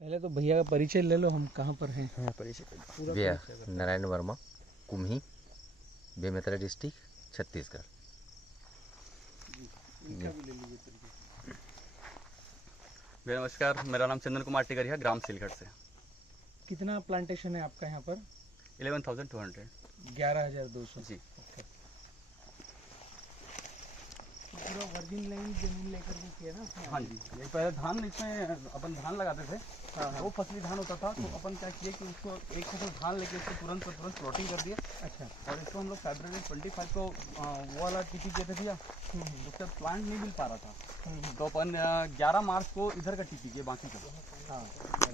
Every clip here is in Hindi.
पहले तो भैया का परिचय ले लो, हम कहाँ पर हैं। हाँ परिचय पूरा भैया परिचय बताओ। नारायण वर्मा, कुम्ही, बेमेतरा डिस्ट्रिक्ट, छत्तीसगढ़। इनका भी ले लीजिए परिचय। भैया नमस्कार, मेरा नाम चंदन कुमार टिकरिया, ग्राम सिलगढ़ से। कितना प्लांटेशन है आपका यहाँ पर? 11,200। 11,200 जी। ओके। पूरा वर्जिन लाइन जमीन लेकर के किया ना आपने? हाँ जी, ये पहले धान इसमें अपन धान लगाते थे। हाँ। वो फसली धान होता था, तो अपन क्या किए कि उसको एक फसल धान लेके उसको तुरंत प्लॉटिंग कर दिया। अच्छा। और इसको हम लोग फरवरी 25 को वो वाला टीपी किए थे भैया। उसका प्लांट नहीं मिल पा रहा था, तो अपन 11 मार्च को इधर का टीपी किए, बाकी का। हाँ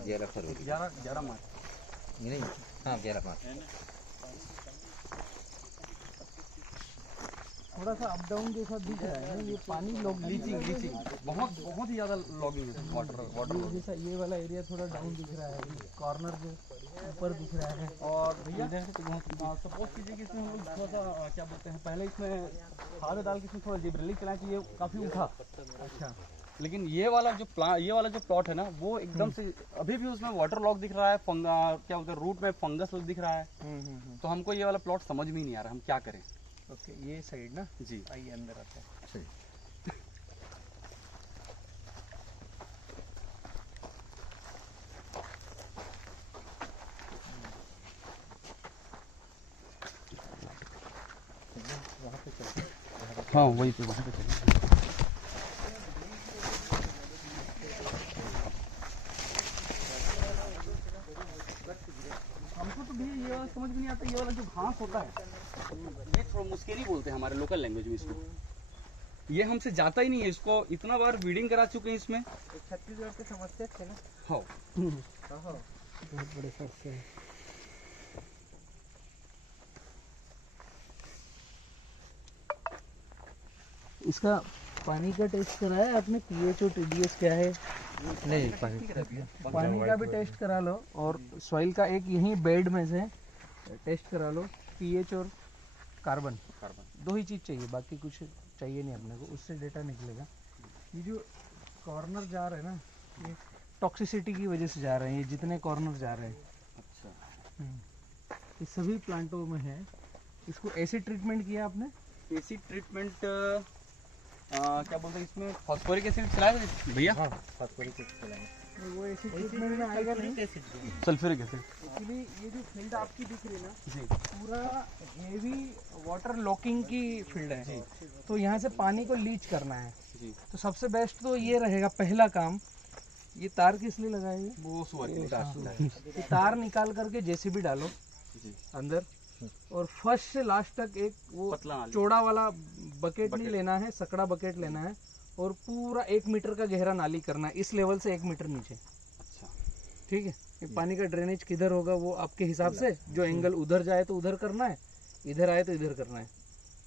11 फरवरी 11 मार्च नहीं, हाँ 11 मार्च। थोड़ा सा अप डाउन जैसा दिख रहा है ना, ये पानी लीचिंग बहुत ही ज़्यादा लॉगिंग है, वाटर जैसा। ये वाला एरिया थोड़ा डाउन दिख रहा है, कॉर्नर जो ऊपर दिख रहा है। और भैया इधर से तो बहुत सपोज कीजिए कि इसमें हम लोग थोड़ा सा क्या बोलते हैं, पहले इसमें खाद डाल के इसमें थोड़ा जिब्रेलिक चला कि ये काफ़ी उठा। अच्छा। लेकिन ये वाला जो प्लॉट है ना, वो एकदम से अभी भी उसमें वाटर लॉक दिख रहा है, क्या बोलते हैं, रूट में फंगस दिख रहा है। तो हमको ये वाला प्लॉट समझ में ही नहीं आ रहा, हम क्या करें। ओके, ये साइड ना। जी आइए अंदर आते हैं। सही। वहाँ पे चलते हैं। हाँ वही पे, वहाँ पे चलिए। हमको तो भैया ये वाला समझ में नहीं आता, ये वाला जो घास होता है, ये थोड़ा मुस्केरी बोलते हैं हमारे लोकल लैंग्वेज में इसको। ये हमसे जाता ही नहीं है, इसको इतना बार वीडिंग करा चुके हैं इसमें। छत्तीसगढ़ के समस्या थे ना। हाँ बहुत बड़े समस्या है। इसका पानी का टेस्ट कराया आपने? पीएच और टीडीएस क्या है? नहीं, पानी का भी टेस्ट करा लो, और सॉइल का एक यहीं बेड में से टेस्ट करा लो। पीएच और कार्बन, दो ही चीज़ चाहिए, बाकी कुछ चाहिए नहीं अपने को, उससे डेटा निकलेगा। ये जो कॉर्नर जा रहे हैं ना, ये टॉक्सिसिटी की वजह से जा रहे हैं, ये जितने कॉर्नर जा रहे हैं। अच्छा। ये सभी प्लांटों में है। इसको एसिड ट्रीटमेंट किया आपने? एसिड ट्रीटमेंट क्या बोलते हैं, इसमें फॉस्फोरिक एसिड चलाया था भैया? हाँ फॉस्फोरिक एसिड चलाएंगे। वो एसिड ट्रीटमेंट में आएगा नहीं। Sulphuric acid. एक्चुअली ये जो फील्ड आपकी दिख रही है ना, जी पूरा हेवी वाटर लॉकिंग की फील्ड है। तो यहाँ से पानी को लीच करना है। जी। तो सबसे बेस्ट तो ये रहेगा, पहला काम। ये तार किस लिए लगाएंगे? वो सुअर ये तार निकाल करके जेसीबी डालो जी अंदर, और फर्स्ट से लास्ट तक एक वो पतला नाली। चौड़ा वाला बकेट नहीं लेना है, सकड़ा बकेट लेना है, और पूरा 1 मीटर का गहरा नाली करना है, इस लेवल से 1 मीटर नीचे। अच्छा। ठीक है। ये पानी का ड्रेनेज किधर होगा वो आपके हिसाब से, जो एंगल उधर जाए तो उधर करना है, इधर आए तो इधर करना है,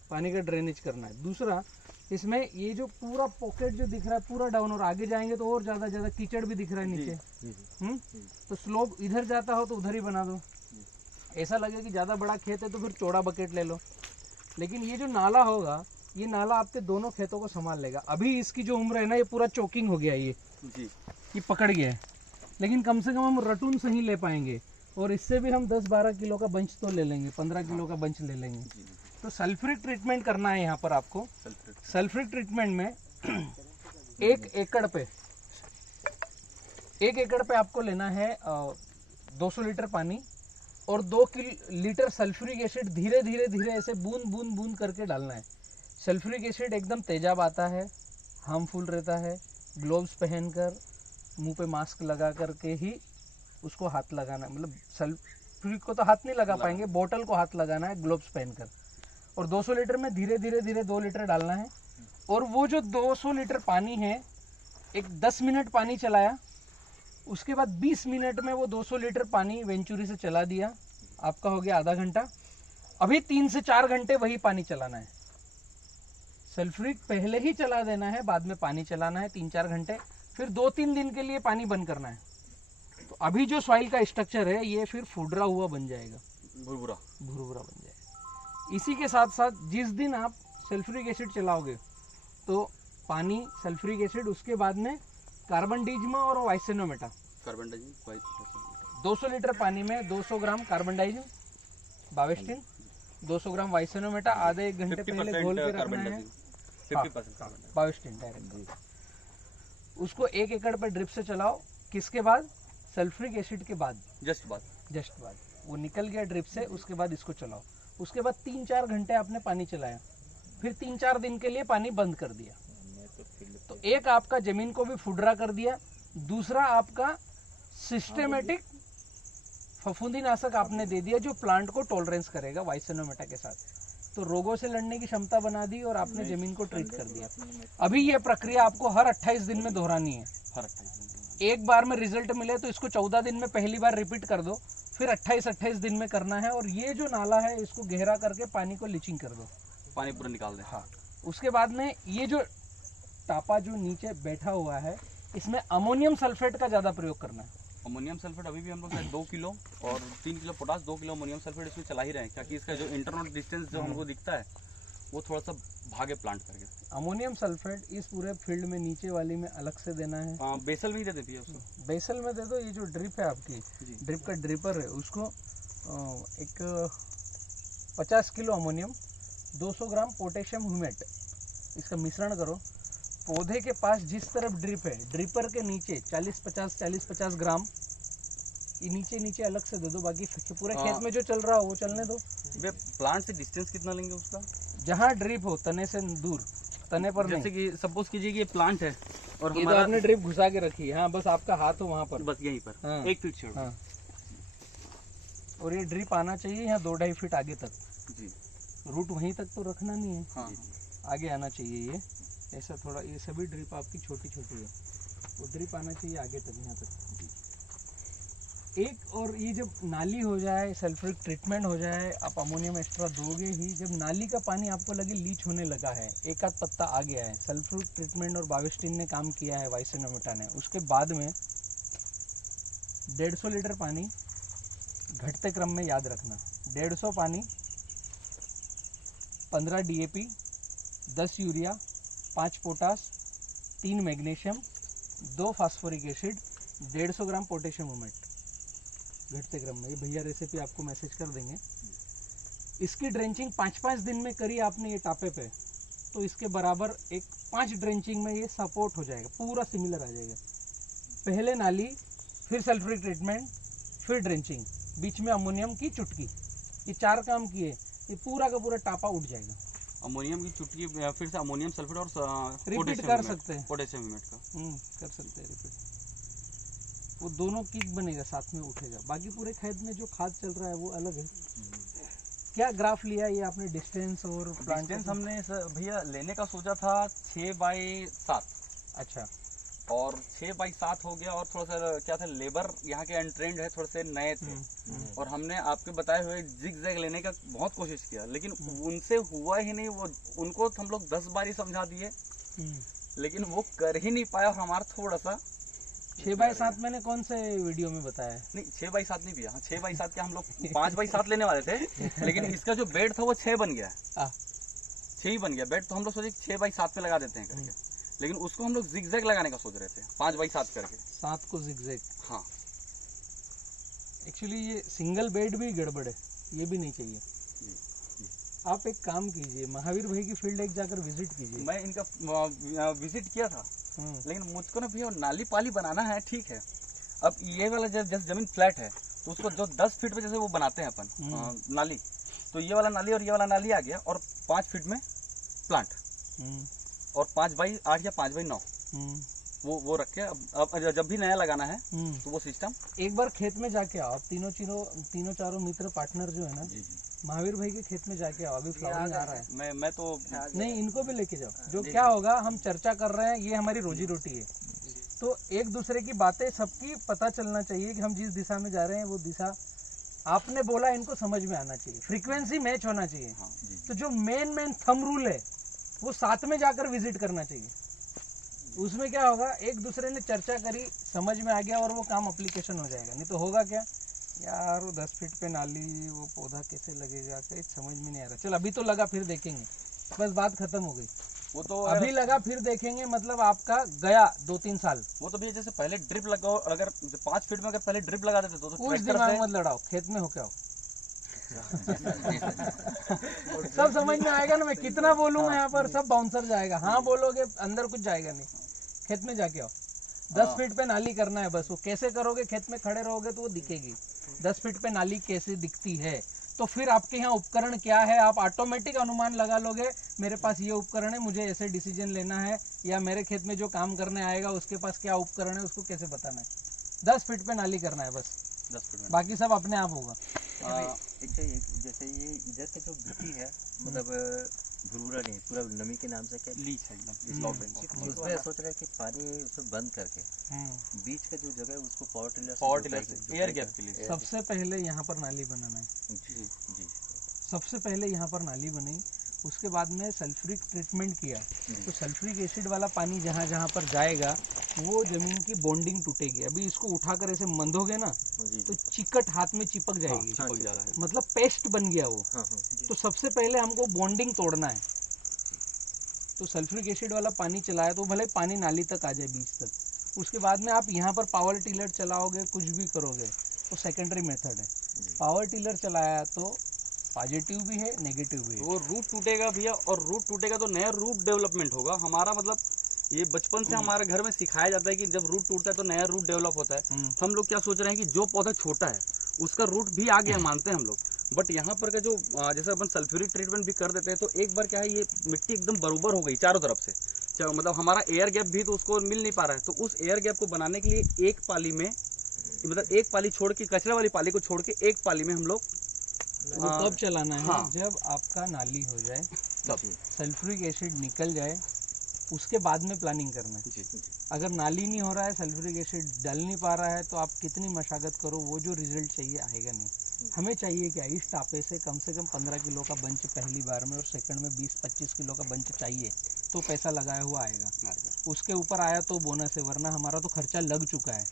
पानी का ड्रेनेज करना है। दूसरा, इसमें ये जो पूरा पॉकेट जो दिख रहा है पूरा डाउन, और आगे जाएंगे तो और ज़्यादा कीचड़ भी दिख रहा है नीचे। तो स्लोप इधर जाता हो तो उधर ही बना दो। ऐसा लगे कि ज़्यादा बड़ा खेत है तो फिर चौड़ा बकेट ले लो। लेकिन ये जो नाला होगा, ये नाला आपके दोनों खेतों को संभाल लेगा। अभी इसकी जो उम्र है ना, ये पूरा चोकिंग हो गया है, ये पकड़ गया है। लेकिन कम से कम हम रटून से ही ले पाएंगे, और इससे भी हम 10-12 किलो का बंच तो ले लेंगे, 15 किलो का बंच ले लेंगे। तो सल्फ्यूरिक ट्रीटमेंट करना है यहाँ पर आपको। सल्फ्यूरिक ट्रीटमेंट में 1 एकड़ पे आपको लेना है 200 लीटर पानी, और 2 लीटर सल्फ्यूरिक एसिड धीरे धीरे ऐसे बूंद करके डालना है। सल्फ्यूरिक एसिड एकदम तेजाब आता है, हार्मफुल रहता है। ग्लोव्स पहनकर, मुंह पे मास्क लगा करके ही उसको हाथ लगाना है। मतलब सल्फ्यूरिक को तो हाथ नहीं लगा पाएंगे, बोतल को हाथ लगाना है ग्लोव्स पहनकर। और 200 लीटर में धीरे धीरे 2 लीटर डालना है। और वो जो 200 लीटर पानी है, एक 10 मिनट पानी चलाया, उसके बाद 20 मिनट में वो 200 लीटर पानी वेंचुरी से चला दिया, आपका हो गया आधा घंटा। अभी 3 से 4 घंटे वही पानी चलाना है। सल्फ्यूरिक पहले ही चला देना है, बाद में पानी चलाना है 3-4 घंटे, फिर 2-3 दिन के लिए पानी बंद करना है। तो अभी जो सॉइल का स्ट्रक्चर है, ये फिर फुडरा हुआ बन जाएगा, भुरभुरा बन जाएगा। इसी के साथ साथ जिस दिन आप सल्फ्यूरिक एसिड चलाओगे, तो पानी, सल्फ्यूरिक एसिड, उसके बाद में कार्बन डिजमा और वाइसेनोमेटा कार्बन डाइऑक्साइड 200 लीटर पानी में 200 ग्राम कार्बन डाइजिन, बावेस्टिन, 200 ग्राम वाइसेनोमेटा, आधे 1 घंटे पहले घोल के रखना है। 50% कार्बन बावेस्टिन डायरेक्ट उसको 1 एकड़ पर ड्रिप से चलाओ। किसके बाद? सल्फ्यूरिक एसिड के बाद, जस्ट बाद वो निकल गया ड्रिप से, उसके बाद इसको चलाओ। उसके बाद 3-4 घंटे आपने पानी चलाया, फिर 3-4 दिन के लिए पानी बंद कर दिया। तो एक आपका जमीन को भी फुडरा कर दिया, दूसरा आपका सिस्टेमेटिक फफूंदीनाशक आपने दे दिया जो प्लांट को टॉलरेंस करेगा वाइसेनोमेटा के साथ। तो रोगों से लड़ने की क्षमता बना दी और आपने जमीन को ट्रीट कर दिया। अभी ये प्रक्रिया आपको हर 28 दिन में दोहरानी है। एक बार में रिजल्ट मिले तो इसको 14 दिन में पहली बार रिपीट कर दो, फिर 28-28 दिन में करना है। और ये जो नाला है इसको गहरा करके पानी को लीचिंग कर दो, पानी पूरा निकाल दे। हाँ, उसके बाद में ये जो टापा जो नीचे बैठा हुआ है इसमें अमोनियम सल्फेट का ज्यादा प्रयोग करना है। अमोनियम सल्फेट अभी भी हम लोग 2 किलो और 3 kilo potash, 2 kilo ammonium sulphate इसमें चला ही रहे हैं, क्योंकि इसका जो इंटरनल डिस्टेंस जो हमको दिखता है वो थोड़ा सा भागे प्लांट करके। अमोनियम सल्फेट इस पूरे फील्ड में नीचे वाली में अलग से देना है। बेसल भी दे देती है उसको, बेसल में दे दो। ये जो ड्रिप है आपकी, ड्रिप का ड्रिपर है, उसको एक 50 kilo ammonium, 200 gram potassium humate, इसका मिश्रण करो। पौधे के पास जिस तरफ ड्रिप है, ड्रिपर के नीचे 40-50 ग्राम ये नीचे अलग से दे दो। बाकी पूरे खेत में जो चल रहा हो वो चलने दो। प्लांट से डिस्टेंस कितना लेंगे उसका? जहाँ ड्रिप हो तने से दूर, तने पर जैसे कि सपोज कीजिए कि ये प्लांट है और ये तो आपने ड्रिप घुसा के रखी है, हाँ, बस आपका हाथ हो वहाँ पर, बस यहीं पर, हाँ, 1 फीट छोड़, हाँ, और ये ड्रिप आना चाहिए यहाँ 2-2.5 फीट आगे तक जी। रूट वहीं तक तो रखना नहीं है, हाँ, आगे आना चाहिए। ये ऐसा थोड़ा, ये सभी ड्रिप आपकी छोटी छोटी है, वो ड्रिप आना चाहिए आगे तक, यहाँ तक। एक और ये जब नाली हो जाए, सल्फ्यूरिक ट्रीटमेंट हो जाए, आप अमोनियम एक्स्ट्रा दोगे ही। जब नाली का पानी आपको लगे लीच होने लगा है, एक आध पत्ता आ गया है, सल्फ्यूरिक ट्रीटमेंट और बावेस्टिन ने काम किया है, वाइसेनोमेटा ने, उसके बाद में 150 लीटर पानी घटते क्रम में याद रखना। 150 पानी, 15 DAP, 10 urea, 5 potash, 3 magnesium, 2 phosphoric acid, 150 gram potassium humate घटते क्रम में। ये भैया रेसिपी आपको मैसेज कर देंगे। इसकी ड्रेंचिंग 5-5 दिन में करी आपने ये टापे पे, तो इसके बराबर एक 5 ड्रेंचिंग में ये सपोर्ट हो जाएगा, पूरा सिमिलर आ जाएगा। पहले नाली, फिर सल्फ्यूरिक ट्रीटमेंट, फिर ड्रेंचिंग, बीच में अमोनियम की चुटकी, ये 4 काम किए, ये पूरा का पूरा टापा उठ जाएगा। अमोनियम की चुटकी, फिर से अमोनियम सल्फेट और रिपीट कर सकते हैं, पोटेशियम ह्यूमेट का कर सकते हैं रिपीट। वो दोनों किक बनेगा, साथ में उठेगा। बाकी पूरे खेत में जो खाद चल रहा है वो अलग है। क्या ग्राफ लिया ये आपने डिस्टेंस और प्लांट? डिस्टेंस हमने भैया लेने का सोचा था 6x7। अच्छा, और 6x7 हो गया, और थोड़ा सा क्या था, लेबर यहाँ के अनट्रेंड है, थोड़े से नए थे, और हमने आपके बताए हुए जिग जैग लेने का बहुत कोशिश किया, लेकिन उनसे हुआ ही नहीं। वो उनको हम लोग 10 बार ही समझा दिए, लेकिन वो कर ही नहीं पाया। और हमारा थोड़ा सा 6x7 मैंने कौन से वीडियो में बताया? नहीं, 6x7 नहीं भैया, 6x7 के हम लोग 5x7 लेने वाले थे, लेकिन इसका जो बेड था वो 6 बन गया, 6 ही बन गया बेड। तो हम लोग सोचे 6x7 पे लगा देते हैं करके, लेकिन उसको हम लोग जिगजैग लगाने का सोच रहे थे, 5x7 करके, 7 को जिगजैग। हाँ, एक्चुअली ये सिंगल बेड भी गड़बड़ है, ये भी नहीं चाहिए। आप एक काम कीजिए, महावीर भाई की फील्ड एक जाकर विजिट कीजिए। मैं इनका विजिट किया था, लेकिन मुझको ना भैया नाली पाली बनाना है, ठीक है। अब ये वाला जैसे जमीन फ्लैट है तो उसको जो 10 फीट पे जैसे वो बनाते हैं अपन नाली, तो ये वाला नाली और ये वाला नाली आ गया, और 5 फीट में प्लांट, और 5x8 या 5x9 वो रख के अब जब भी नया लगाना है तो वो सिस्टम। एक बार खेत में जाके आओ, तीनों चारों मित्र पार्टनर जो है ना, महावीर भाई के खेत में जाके आओ। अभी फ्लावरिंग आ रहा है। मैं तो नहीं, इनको भी लेके जाओ। जो क्या होगा, हम चर्चा कर रहे हैं, ये हमारी रोजी रोटी है, तो एक दूसरे की बातें सबकी पता चलना चाहिए कि हम जिस दिशा में जा रहे हैं वो दिशा आपने बोला, इनको समझ में आना चाहिए, फ्रीक्वेंसी मैच होना चाहिए। तो जो मेन थंब रूल है वो साथ में जाकर विजिट करना चाहिए। उसमें क्या होगा, एक दूसरे ने चर्चा करी, समझ में आ गया और वो काम अप्लीकेशन हो जाएगा। नहीं तो होगा क्या, यार वो 10 फीट पे नाली, वो पौधा कैसे लगेगा, कहीं समझ में नहीं आ रहा। चल अभी तो लगा, फिर देखेंगे, बस बात खत्म हो गई। वो तो अभी लगा फिर देखेंगे, मतलब आपका गया 2-3 साल। वो तो भैया जैसे पहले ड्रिप लगाओ, अगर 5 फीट में अगर पहले ड्रिप लगा देते तो कुछ ट्रैक्टर दिमाग से मत लड़ाओ, खेत में हो क्या हो। सब समझ में आएगा ना, मैं कितना बोलूंगा यहाँ पर, सब बाउंसर जाएगा। हाँ बोलोगे अंदर कुछ जाएगा नहीं। खेत में जाके आओ, 10 फीट पे नाली करना है बस। वो कैसे करोगे, खेत में खड़े रहोगे तो वो दिखेगी 10 फीट पे नाली कैसे दिखती है। तो फिर आपके यहाँ उपकरण क्या है, आप ऑटोमेटिक अनुमान लगा लोगे, मेरे पास ये उपकरण है, मुझे ऐसे डिसीजन लेना है, या मेरे खेत में जो काम करने आएगा उसके पास क्या उपकरण है, उसको कैसे बताना है। 10 फीट पे नाली करना है बस, 10 फीट में। बाकी सब अपने आप होगा। जैसे ये इधर का जो मिट्टी है, मतलब भुरभुरा नहीं, पूरा नमी के नाम से क्या लीच है एकदम। उसमें सोच रहे हैं कि पानी उसमें बंद करके बीच का जो जगह है उसको पावर टिलर से एयर गैप के लिए सबसे पहले यहाँ पर नाली बनाना है। जी जी सबसे पहले यहाँ पर नाली बनी, उसके बाद में सल्फ्यूरिक ट्रीटमेंट किया, तो सल्फ्यूरिक एसिड वाला पानी जहाँ जहाँ पर जाएगा वो जमीन की बॉन्डिंग टूटेगी। अभी इसको उठाकर ऐसे मंदोगे ना तो चिकट हाथ में चिपक जाएगी, चिपक जा रहा है, मतलब पेस्ट बन गया वो। तो सबसे पहले हमको बॉन्डिंग तोड़ना है। तो सल्फ्यूरिक एसिड वाला पानी चलाया तो भले पानी नाली तक आ जाए बीच तक, उसके बाद में आप यहाँ पर पावर टिलर चलाओगे, कुछ भी करोगे तो सेकेंडरी मेथड है। पावर टिलर चलाया तो पॉजिटिव भी है नेगेटिव भी है। वो रूट टूटेगा भैया, और रूट टूटेगा तो नया रूट डेवलपमेंट होगा हमारा। मतलब ये बचपन से हमारे घर में सिखाया जाता है कि जब रूट टूटता है तो नया रूट डेवलप होता है। हम लोग क्या सोच रहे हैं कि जो पौधा छोटा है उसका रूट भी आ गया मानते हैं हम लोग, बट यहाँ पर का जो जैसे अपन सल्फ्यूरिक ट्रीटमेंट भी कर देते हैं तो एक बार क्या है, ये मिट्टी एकदम बरोबर हो गई चारों तरफ से, मतलब हमारा एयर गैप भी तो उसको मिल नहीं पा रहा है। तो उस एयर गैप को बनाने के लिए एक पाली में, मतलब एक पाली छोड़ के, कचरा वाली पाली को छोड़ के एक पाली में हम लोग वो कब चलाना है, हाँ। जब आपका नाली हो जाए, तब सल्फ्यूरिक एसिड निकल जाए, उसके बाद में प्लानिंग करना है। अगर नाली नहीं हो रहा है, सल्फ्यूरिक एसिड डल नहीं पा रहा है, तो आप कितनी मशागत करो वो जो रिजल्ट चाहिए आएगा नहीं। हमें चाहिए क्या, इस टापे से कम 15 किलो का बंच पहली बार में, और सेकंड में 20-25 किलो का बंच चाहिए, तो पैसा लगाया हुआ आएगा। उसके ऊपर आया तो बोनस है, वरना हमारा तो खर्चा लग चुका है।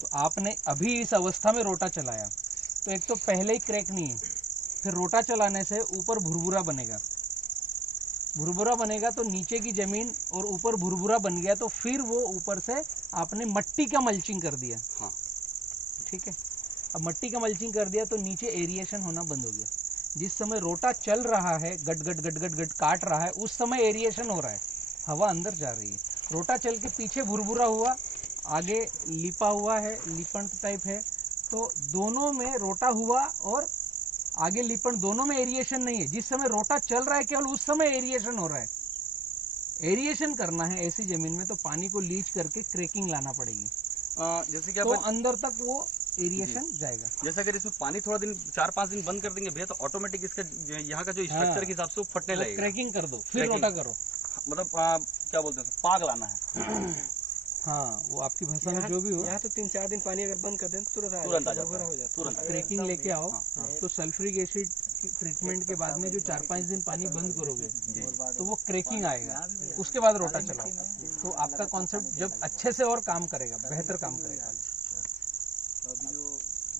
तो आपने अभी इस अवस्था में रोटा चलाया तो एक तो पहले ही क्रैक नहीं है, फिर रोटा चलाने से ऊपर भुरभुरा बनेगा, भुरभुरा बनेगा तो नीचे की जमीन और ऊपर भुरभुरा बन गया, तो फिर वो ऊपर से आपने मट्टी का मल्चिंग कर दिया। हाँ। ठीक है, अब मट्टी का मल्चिंग कर दिया तो नीचे एरिएशन होना बंद हो गया। जिस समय रोटा चल रहा है, गट गट गट गट गट काट रहा है, उस समय एरिएशन हो रहा है, हवा अंदर जा रही है। रोटा चल के पीछे भुरभुरा हुआ, आगे लिपा हुआ है, लिपण टाइप है, तो दोनों में रोटा हुआ और आगे लिपण, दोनों में एरिएशन नहीं है। जिस समय रोटा चल रहा है केवल उस समय एरिएशन हो रहा है। एरिएशन करना है ऐसी जमीन में तो पानी को लीच करके क्रैकिंग लाना पड़ेगी, जैसे कि तो अंदर तक वो एरिएशन जाएगा। जैसे अगर इसमें पानी थोड़ा दिन 4-5 दिन बंद कर देंगे भैया तो ऑटोमेटिक इसका यहाँ का जो स्ट्रक्चर के हिसाब से वो फटने लगेगा। क्रैकिंग कर दो, फिर रोटा करो, मतलब क्या बोलते हैं, पाग लाना है। हाँ, वो आपकी भाषा में जो भी हो। यहाँ तो 3-4 दिन पानी अगर बंद कर दें तो तुरंत आ जाता हो जाता है। तुरंत क्रैकिंग लेके आओ। तो सल्फ्यूरिक एसिड की ट्रीटमेंट के बाद में जो 4-5 दिन पानी बंद करोगे तो वो क्रैकिंग आएगा, उसके बाद रोटा चलाओ, तो आपका कॉन्सेप्ट जब अच्छे से और काम करेगा, बेहतर काम करेगा।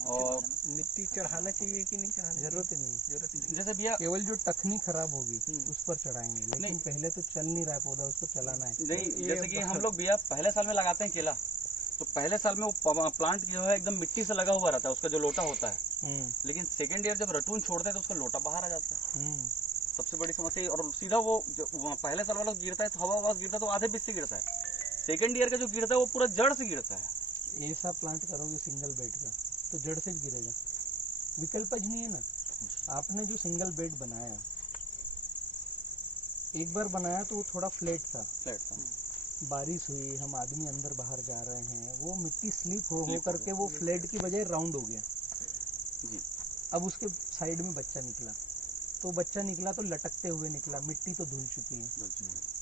और मिट्टी चढ़ाना चाहिए कि नहीं चढ़ाना, जरूरत ही नहीं। जैसे भैया केवल जो टखनी खराब होगी उस पर चढ़ाएंगे, लेकिन पहले तो चल नहीं रहा है पौधा, उसको चलाना है। नहीं, जैसे कि हम लोग भैया पहले साल में लगाते हैं केला, तो पहले साल में वो प्लांट जो है एकदम मिट्टी से लगा हुआ रहता है, उसका जो लोटा होता है। लेकिन सेकेंड ईयर जब रटून छोड़ते हैं तो उसका लोटा बाहर आ जाता है। सबसे बड़ी समस्या, और सीधा वो पहले साल वाला गिरता है तो हवा गिरता है तो आधे बीच से गिरता है। सेकेंड ईयर का जो गिरता है वो पूरा जड़ से गिरता है। ऐसा प्लांट करोगे सिंगल बेड का तो जड़ से गिरेगा, विकल्प नहीं है ना। आपने जो सिंगल बेड बनाया, एक बार बनाया तो वो थोड़ा फ्लैट था, बारिश हुई, हम आदमी अंदर बाहर जा रहे हैं, वो मिट्टी स्लिप हो करके वो फ्लैट की बजाय राउंड हो गया। अब उसके साइड में बच्चा निकला, तो बच्चा निकला तो लटकते हुए निकला, मिट्टी तो धुल चुकी है,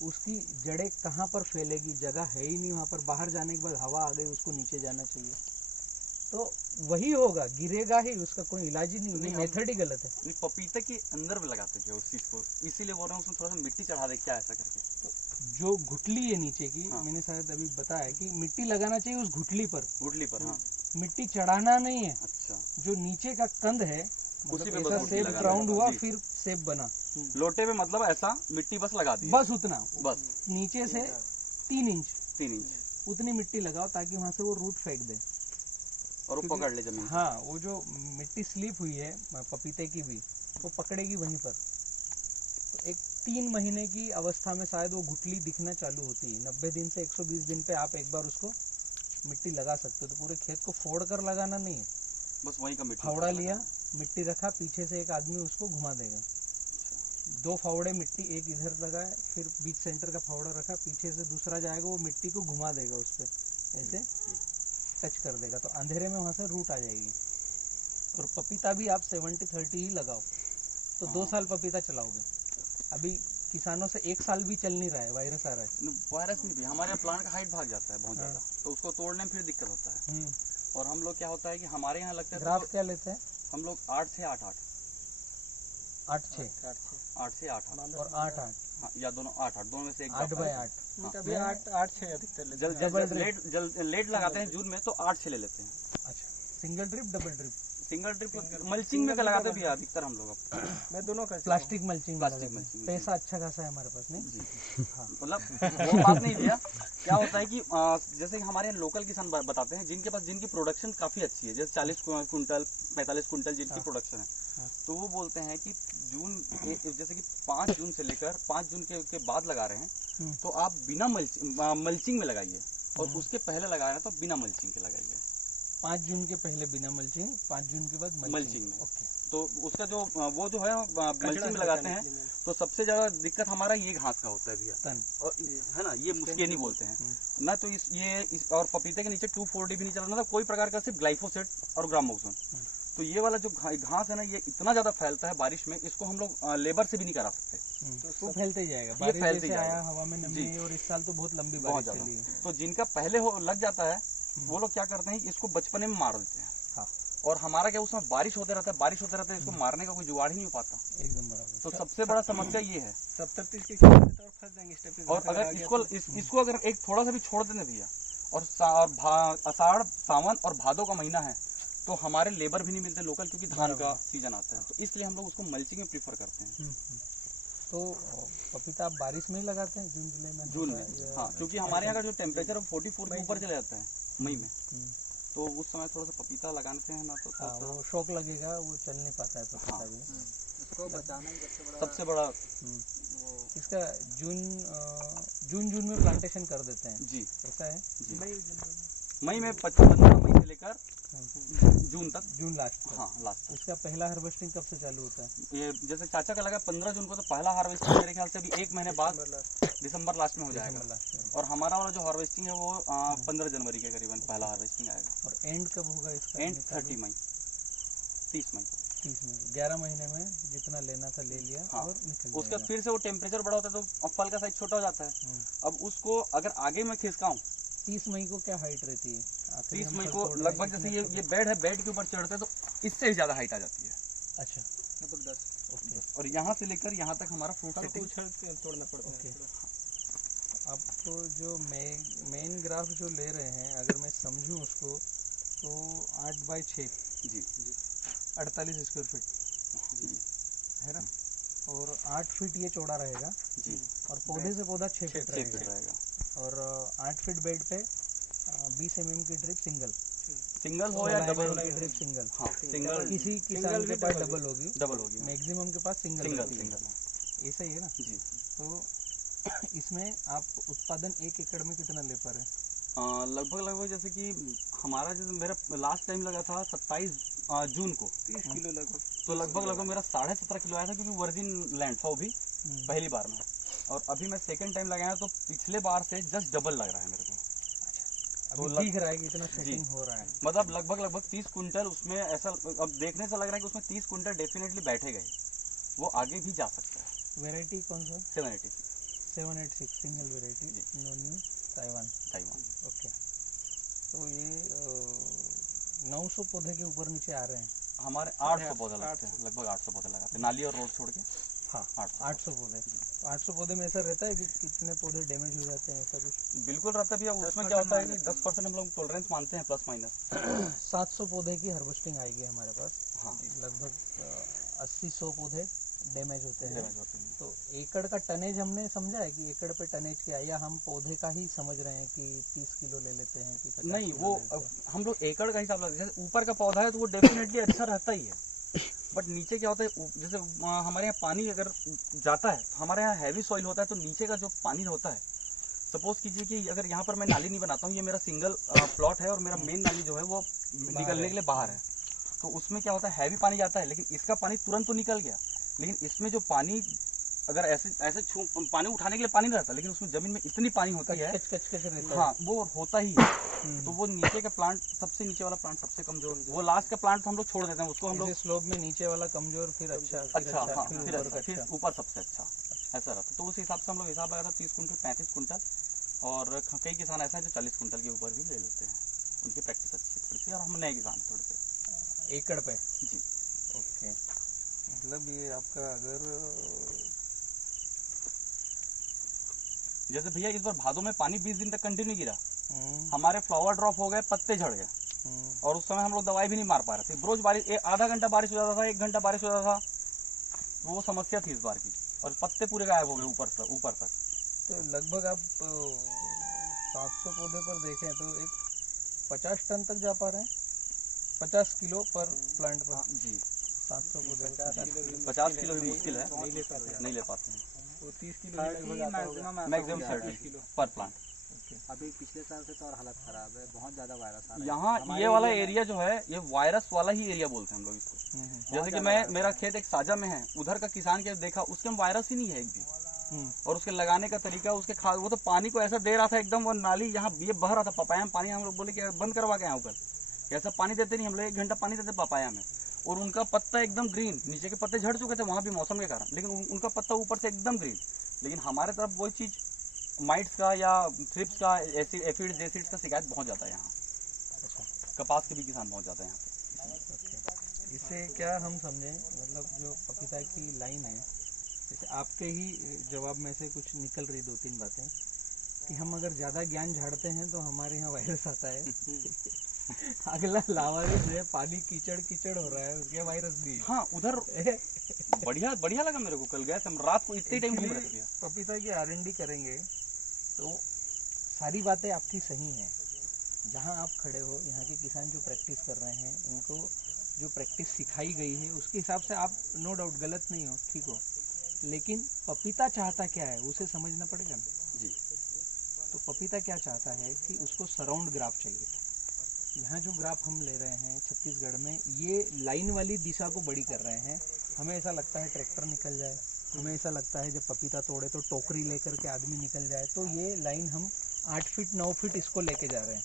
उसकी जड़ें कहाँ पर फैलेगी, जगह है ही नहीं वहाँ पर। बाहर जाने के बाद हवा आ गई, उसको नीचे जाना चाहिए, तो वही होगा, गिरेगा ही, उसका कोई इलाज ही नहीं, मेथड ही गलत है। नहीं, पपीता के अंदर भी लगाते थे उस चीज को, इसीलिए बोल रहा हूँ उसमें थोड़ा सा मिट्टी चढ़ा दे क्या ऐसा करके। तो जो घुटली है नीचे की, मैंने शायद अभी बताया कि मिट्टी लगाना चाहिए उस घुटली पर। हाँ, मिट्टी चढ़ाना नहीं है। अच्छा, जो नीचे का कंद है, मतलब ऐसा सेप राउंड हुआ फिर सेप बना, लोटे पे मतलब ऐसा मिट्टी बस लगा दी, बस उतना, बस नीचे से 3 इंच 3 इंच, उतनी मिट्टी लगाओ ताकि वहां से वो रूट फेंक दे। और वो पकड़ ले जमीन। हाँ, वो जो मिट्टी स्लिप हुई है पपीते की भी, वो पकड़ेगी वहीं पर। तो एक 3 महीने की अवस्था में शायद वो गुठली दिखना चालू होती है। 90 दिन से 120 दिन पे आप एक बार उसको मिट्टी लगा सकते हो। तो पूरे खेत को फोड़ कर लगाना नहीं है, बस वहीं का मिट्टी फावड़ा लिया, मिट्टी रखा, पीछे से एक आदमी उसको घुमा देगा। 2 फावड़े मिट्टी, एक इधर लगाए, फिर बीच सेंटर का फावड़ा रखा, पीछे से दूसरा जाएगा, वो मिट्टी को घुमा देगा, उस पर ऐसे टच कर देगा, तो अंधेरे में वहां से रूट आ जाएगी। और पपीता भी आप 70-30 ही लगाओ तो 2 साल पपीता चलाओगे। अभी किसानों से 1 साल भी चल नहीं रहा है, वायरस आ रहा है। वायरस नहीं भी, हमारे यहाँ प्लांट का हाइट भाग जाता है बहुत ज्यादा, तो उसको तोड़ने में फिर दिक्कत होता है। और हम लोग क्या होता है कि हमारे यहाँ लगता है ग्राफ क्या लेते हैं? हम लोग 8 से 8 8 8-6 8 से 8 8 और 8-8, हाँ, या दोनों 8 8 दोनों में से एक 8/8। अभी 8-6 अधिकतर लेते हैं। जब लेट लगाते हैं जून में तो 8 से ले लेते हैं। अच्छा, single drip, double drip? Single trip mulching में लगाते भी अधिकतर हम लोग अब। मैं दोनों का प्लास्टिक मल्चिंग, प्लास्टिक मल्चिंग। पैसा अच्छा खासा है हमारे पास, नहीं? जी मतलब वो बात नहीं भैया, क्या होता है कि जैसे कि हमारे यहाँ लोकल किसान बताते हैं जिनके पास जिनकी प्रोडक्शन काफी अच्छी है, जैसे 40 कुंटल 45 कुंटल जिनकी प्रोडक्शन है, तो वो बोलते हैं कि जैसे कि 5 जून से लेकर 5 जून के बाद लगा रहे हैं, तो आप बिना मल्चिंग में लगाइए, और उसके पहले लगा रहे हैं तो बिना मल्चिंग के लगाइए। 5 जून के पहले बिना मल्चिंग, 5 जून के बाद मल्चिंग में। ओके। तो उसका जो वो जो है मल्चिंग में लगाते हैं, तो सबसे ज्यादा दिक्कत हमारा ये घास का होता है भैया, तन, और है ना, ये मुस्केनी बोलते हैं ना। तो और पपीते के नीचे 2,4-D भी नहीं चल रहा, मतलब कोई प्रकार का, सिर्फ ग्लाइफोसेट और ग्रामोक्सोन। तो ये वाला जो घास है ना, ये इतना ज्यादा फैलता है बारिश में, इसको हम लोग लेबर से भी नहीं करा सकते। तो फैलते ही जाएगा, ये बारिश फैलते जैसे जाएगा। आया, हवा में नमी है, और इस साल तो बहुत लंबी बहुत बारिश चली है। ज्यादा। तो जिनका पहले लग जाता है, वो लोग क्या करते हैं, इसको बचपने में मार देते हैं। हाँ। और हमारा क्या, उसमें बारिश होते रहता है, इसको मारने का कोई जुगाड़ ही नहीं हो पाता। एकदम बराबर। तो सबसे बड़ा समस्या ये है। 70-30 की खेती में तो और फंस जाएंगे स्टेप पे। और अगर इसको अगर एक थोड़ा सा भी छोड़ देते भैया, और आषाढ़ सावन और भादों का महीना है, तो हमारे लेबर भी नहीं मिलते लोकल, क्योंकि धान का सीजन आता है, तो इसलिए हम लोग उसको मल्चिंग में प्रीफर करते हैं। तो पपीता आप बारिश में ही लगाते हैं, जून जुलाई में? जून में, हाँ, क्योंकि हमारे यहाँ का जो टेम्परेचर है 44 के ऊपर चले जाता है मई में, तो उस समय थोड़ा सा पपीता लगाते हैं ना, तो हाँ, वो शौक लगेगा, वो चल नहीं पाता है पपीता भी। उसको बचाना ही सबसे बड़ा इसका जून में प्लांटेशन कर देते हैं, जी, ऐसा है? मई में 15 मई से लेकर जून तक, जून लास्ट तक। हाँ, लास्ट। इसका पहला हार्वेस्टिंग कब से चालू होता है? ये जैसे चाचा का लगा 15 जून को, तो पहला हार्वेस्टिंग मेरे ख्याल से अभी 1 महीने बाद दिसंबर लास्ट में हो जाएगा। लास्ट में। और हमारा वाला जो हार्वेस्टिंग है वो 15 जनवरी के करीबन पहला हार्वेस्टिंग आएगा। और एंड कब होगा इसका? एंड 30 मई, 30 मई। 30 में, 11 महीने में जितना लेना था ले लिया, हाँ। और निकल उसका जाएगा। फिर से वो टेम्परेचर बड़ा होता है, तो फल का साइज छोटा हो जाता है। अब उसको अगर आगे मैं खिसकाऊं, 30 मई को क्या हाइट रहती है? 30 मई को लगभग जैसे ये बेड है, बेड के ऊपर चढ़ते हैं तो इससे ही ज्यादा हाइट आ जाती है। अच्छा, जबरदस्त। ओके। और यहाँ से लेकर यहाँ तक हमारा फ्रूट सेटिंग तोड़ना पड़ता है। आपको जो मेन ग्राफ जो ले रहे हैं, अगर मैं समझूं उसको, तो 8/6 जी 48 स्क्वायर फीट जी है ना, और 8 फीट ये चौड़ा रहेगा, जी, और पौधे से पौधा 6 फीट 6 फीट रहेगा, रहेगा। और 8 फीट बेड पे 20 mm की ड्रिप सिंगल हो या डबल की ड्रिप सिंगल। हाँ, सिंगल किसी किसान के पास डबल होगी, डबल होगी। मैक्सिमम के पास सिंगल सिंगल होती है। सिंगल ऐसा ही है ना? जी। तो इसमें आप उत्पादन 1 एकड़ में कितना ले पा रहे हैं? लगभग जैसे कि हमारा जैसे मेरा लास्ट टाइम लगा था 27 जून को, 30 किलो लगभग। तो लगभग मेरा 17.5 किलो आया था, क्योंकि वर्जिन लैंड था वो भी पहली बार में। और अभी मैं सेकंड टाइम लगाया तो पिछले बार से जस्ट डबल लग रहा है मेरे को। तो दिख रहा है कि इतना सेटिंग हो रहा है, मतलब लगभग 30 कुंटल उसमें, ऐसा अब देखने से लग रहा है कि उसमें 30 कुंटल डेफिनेटली बैठे गए, वो आगे भी जा सकता है। वेराइटी कौन सा? 786 single variety, no new Taiwan. Okay. तो ये 900 पौधे के ऊपर नीचे आ रहे हैं हमारे। 800 पौधे लगते हैं, लगभग 800 पौधे लगाते हैं, नाली और रोड छोड़ के। हाँ, 800 पौधे। तो 800 पौधे में ऐसा रहता है कि कितने पौधे डैमेज हो जाते हैं, ऐसा कुछ? बिल्कुल रहता है भैया। उसमें क्या होता है कि 10% हम लोग टॉलरेंस मानते हैं, प्लस माइनस। 700 पौधे की हार्वेस्टिंग आएगी हमारे पास। हाँ, लगभग 80-100 पौधे डैमेज होते हैं। डैमेज होते हैं। तो एकड़ का टनेज हमने समझा है कि एकड़ पे टनेज क्या है, या हम पौधे का ही समझ रहे हैं कि 30 किलो ले लेते हैं कि 50 नहीं, किलो वो ले लेते हैं? हम लोग एकड़ का हिसाब लगाते हैं। जैसे ऊपर का पौधा है तो वो डेफिनेटली अच्छा रहता ही है, बट नीचे क्या होता है, जैसे हमारे यहाँ पानी अगर जाता है तो हमारे यहाँ हैवी सॉइल होता है, तो नीचे का जो पानी होता है, सपोज कीजिए कि अगर यहाँ पर मैं नाली नहीं बनाता हूँ, ये मेरा सिंगल प्लॉट है और मेरा मेन नाली जो है वो निकलने के लिए बाहर है, तो उसमें क्या होता है, हैवी पानी जाता है, लेकिन इसका पानी तुरंत तो निकल गया, लेकिन इसमें जो पानी अगर ऐसे ऐसे पानी उठाने के लिए पानी नहीं रहता, लेकिन उसमें जमीन में इतनी पानी होती है, कच रहता है। हाँ वो होता ही है। तो वो नीचे का प्लांट, सबसे नीचे वाला प्लांट सबसे कमजोर, वो लास्ट का प्लांट तो हम लोग छोड़ देते हैं, उसको हम लोग स्लोप में नीचे वाला कमजोर, फिर अच्छा, अच्छा, हाँ, फिर ऊपर का फिर अच्छा। ऊपर सबसे अच्छा, ऐसा रहता है। तो उस हिसाब से हम लोग हिसाब लगाया था 30 कुंटल 35 कुंटल, और कई किसान ऐसा है जो 40 कुंटल के ऊपर भी ले लेते हैं, उनकी प्रैक्टिस अच्छी है थोड़ी सी, और हम नए किसान थोड़े से एकड़ पे। जी। ओके। मतलब ये आपका अगर जैसे भैया इस बार भादों में पानी 20 दिन तक कंटिन्यू गिरा, हम्म, हमारे फ्लावर ड्रॉप हो गए, पत्ते झड़ गए, और उस समय हम लोग दवाई भी नहीं मार पा रहे थे, रोज बारिश, आधा घंटा बारिश हो जाता था, 1 घंटा बारिश हो जाता था, वो समस्या थी इस बार की, और पत्ते पूरे गायब हो गए ऊपर तक। तो लगभग आप 700 पौधे पर देखें तो एक 50 टन तक जा पा रहे हैं, 50 किलो पर प्लांट पर। जी, 700 पौधे पर 50 किलो भी मुश्किल है, नहीं ले पाते हैं, वो 30 किलो लगभग आता होगा। मैक्सिमम 30 पर प्लांट। अभी पिछले साल से तो और हालत खराब है, बहुत ज्यादा वायरस आ रहा है यहाँ ये वाला एरिया जो है, ये वायरस वाला ही एरिया बोलते हैं हम लोग इसको। जैसे कि मेरा खेत एक साजा में है, उधर का किसान के देखा, उसके में वायरस ही नहीं है एक भी, और उसके लगाने का तरीका, उसके खाद, वो तो पानी को ऐसा दे रहा था एकदम, वो नाली यहाँ ये बह रहा था, पपाया में पानी हम लोग बोले कि बंद करवा के आए ऊपर, ऐसा पानी देते नहीं हम लोग, 1 घंटा पानी देते पपाया में, और उनका पत्ता एकदम ग्रीन, नीचे के पत्ते झड़ चुके थे वहाँ भी मौसम के कारण, लेकिन उनका पत्ता ऊपर से एकदम ग्रीन। लेकिन हमारे तरफ वही चीज माइट्स का या थ्रिप्स का, एफिड्स एसिड्स का शिकायत बहुत जाता है यहाँ, कपास के भी किसान बहुत जाते हैं यहाँ पे। इससे क्या हम समझें, मतलब जो पपीता की लाइन है, जैसे आपके ही जवाब में से कुछ निकल रही 2-3 बातें, कि हम अगर ज़्यादा ज्ञान झाड़ते हैं तो हमारे यहाँ वायरस आता है, अगला लावारिस है, पानी कीचड़ हो रहा है, उसके वायरस भी है। हाँ, उधर बढ़िया लगा मेरे को, कल गए थे हम रात को, इतने टाइम घूम रहे थे। पपीता की R&D करेंगे तो सारी बातें आपकी सही हैं, जहाँ आप खड़े हो, यहाँ के किसान जो प्रैक्टिस कर रहे हैं, उनको जो प्रैक्टिस सिखाई गई है उसके हिसाब से आप नो डाउट गलत नहीं हो, ठीक हो, लेकिन पपीता चाहता क्या है उसे समझना पड़ेगा ना जी। तो पपीता क्या चाहता है कि उसको सराउंड ग्राफ चाहिए। यहाँ जो ग्राफ हम ले रहे हैं छत्तीसगढ़ में, ये लाइन वाली दिशा को बड़ी कर रहे हैं। हमें ऐसा लगता है ट्रैक्टर निकल जाए, हमें ऐसा लगता है जब पपीता तोड़े तो टोकरी लेकर के आदमी निकल जाए, तो ये लाइन हम 8 फीट 9 फीट इसको लेके जा रहे हैं,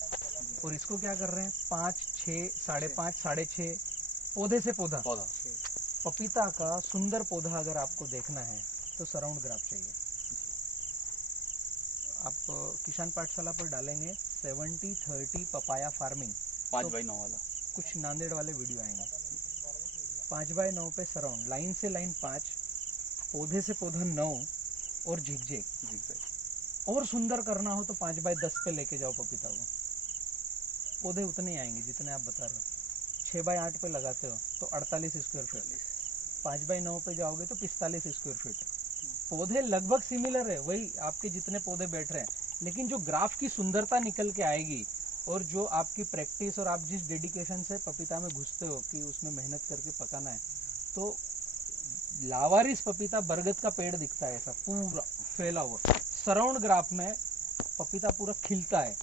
और इसको क्या कर रहे हैं 5, 6, 5.5, 6.5 पौधे से पौधा। पपीता का सुंदर पौधा अगर आपको देखना है तो सराउंड ग्राफ चाहिए। आप किसान पाठशाला पर डालेंगे 70-30 पपाया फार्मिंग, 5x9 वाला, कुछ नांदेड़ वाले वीडियो आएंगे। 5x9 पे सराउंड, लाइन से लाइन 5, पौधे से पौधा 9, और झिकझिक। और सुंदर करना हो तो 5x10 पे लेके जाओ पपीता को, पौधे उतने आएंगे जितने आप बता रहे हो। 6x8 पे लगाते हो तो 48 स्क्वायर फीट, 5x9 पे जाओगे तो 45 स्क्वायर फीट। पौधे लगभग सिमिलर है, वही आपके जितने पौधे बैठ रहे हैं, लेकिन जो ग्राफ की सुंदरता निकल के आएगी, और जो आपकी प्रैक्टिस और आप जिस डेडिकेशन से पपीता में घुसते हो कि उसमें मेहनत करके पकाना है, तो लावारिस पपीता बरगद का पेड़ दिखता है ऐसा पूरा फैला हुआ। सराउंड ग्राफ में पपीता पूरा खिलता है,